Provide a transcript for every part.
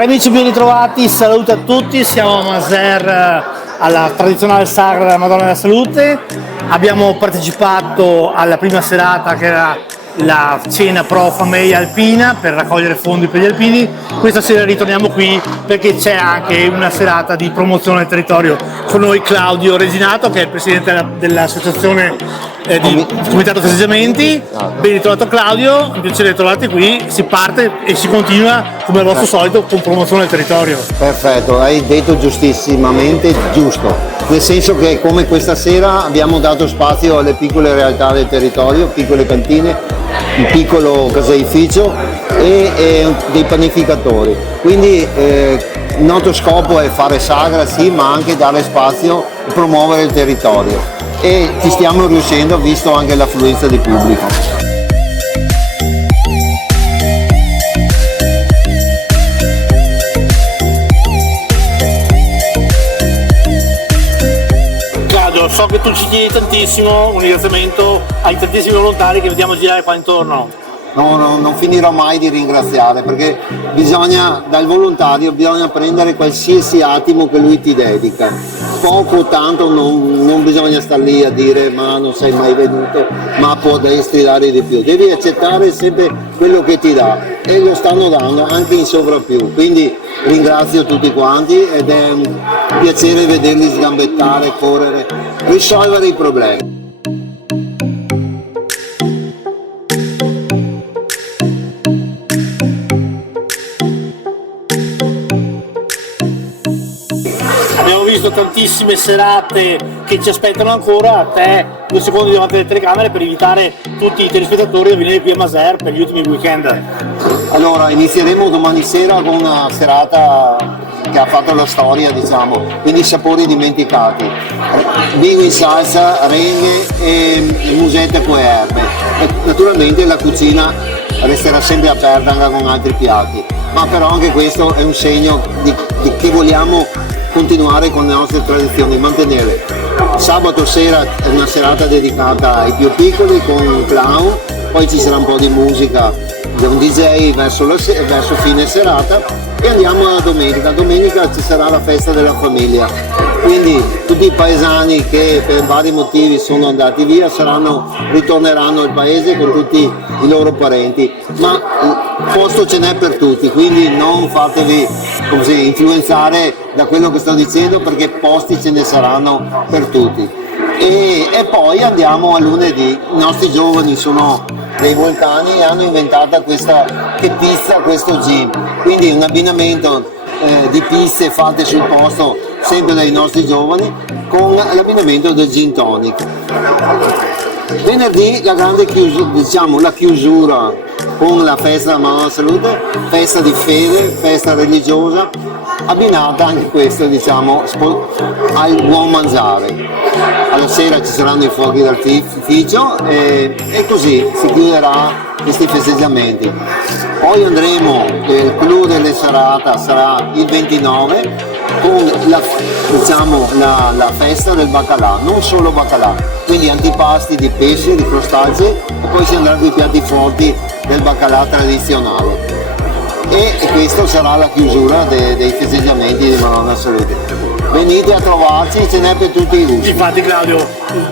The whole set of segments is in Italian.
Cari amici, ben ritrovati, salute a tutti, siamo a Maser alla tradizionale sagra della Madonna della Salute. Abbiamo partecipato alla prima serata che era la cena pro famiglia alpina per raccogliere fondi per gli alpini. Questa sera ritorniamo qui perché c'è anche una serata di promozione del territorio. Con noi Claudio Reginato, che è il presidente dell'associazione di Comitato Festeggiamenti. Ben ritrovato Claudio, un piacere trovarti qui. Si parte e si continua come al vostro solito con promozione del territorio. Perfetto, hai detto giustissimamente giusto, nel senso che come questa sera abbiamo dato spazio alle piccole realtà del territorio, piccole cantine, un piccolo caseificio e dei panificatori. Quindi il nostro scopo è fare sagra, sì, ma anche dare spazio e promuovere il territorio. E ci stiamo riuscendo, visto anche l'affluenza di pubblico. Claudio, so che tu ci tieni tantissimo, un ringraziamento ai tantissimi volontari che vediamo girare qua intorno. No, non finirò mai di ringraziare, perché dal volontario bisogna prendere qualsiasi attimo che lui ti dedica. Poco o tanto non bisogna star lì a dire ma non sei mai venuto, ma potresti dare di più. Devi accettare sempre quello che ti dà e lo stanno dando anche in sovrappiù. Quindi ringrazio tutti quanti ed è un piacere vederli sgambettare, correre, risolvere i problemi. Visto tantissime serate che ci aspettano ancora. A te 2 secondi davanti alle telecamere per invitare tutti i telespettatori a venire qui a Maser per gli ultimi weekend. Allora, inizieremo domani sera con una serata che ha fatto la storia, diciamo, quindi sapori dimenticati, vino in salsa, renghe e musette con erbe. E naturalmente la cucina resterà sempre aperta anche con altri piatti, ma però anche questo è un segno di che vogliamo continuare con le nostre tradizioni, mantenere. Sabato sera è una serata dedicata ai più piccoli con un clown, poi ci sarà un po' di musica da un DJ verso fine serata e andiamo alla domenica. Domenica ci sarà la festa della famiglia, quindi tutti i paesani che per vari motivi sono andati via ritorneranno al paese con tutti i loro parenti, ma posto ce n'è per tutti, quindi non fatevi così influenzare da quello che sto dicendo, perché posti ce ne saranno per tutti. E poi andiamo a lunedì. I nostri giovani sono dei vulcani e hanno inventato questa pizza, questo gin, quindi un abbinamento di pizze fatte sul posto sempre dai nostri giovani con l'abbinamento del gin tonic. Venerdì la grande chiusura con la festa della Madonna della Salute, festa di fede, festa religiosa, abbinata anche questo al buon mangiare. Alla sera ci saranno i fuochi d'artificio e così si chiuderà questi festeggiamenti. Poi andremo, il clou delle serata sarà il 29 con la festa del baccalà, non solo baccalà, quindi antipasti di pesce, di crostacei e poi si andrà con i piatti forti del baccalà tradizionale. E questa sarà la chiusura dei festeggiamenti di Madonna Salute. Venite a trovarci, ce n'è per tutti i gusti. Infatti Claudio,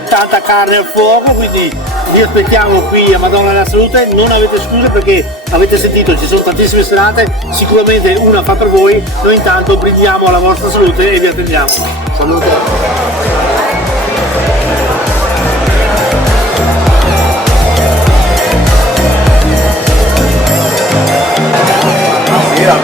tanta carne al fuoco, quindi vi aspettiamo qui a Madonna della Salute, non avete scuse perché avete sentito, ci sono tantissime serate, sicuramente una fa per voi, noi intanto brindiamo alla vostra salute e vi attendiamo. Salute! Sì, la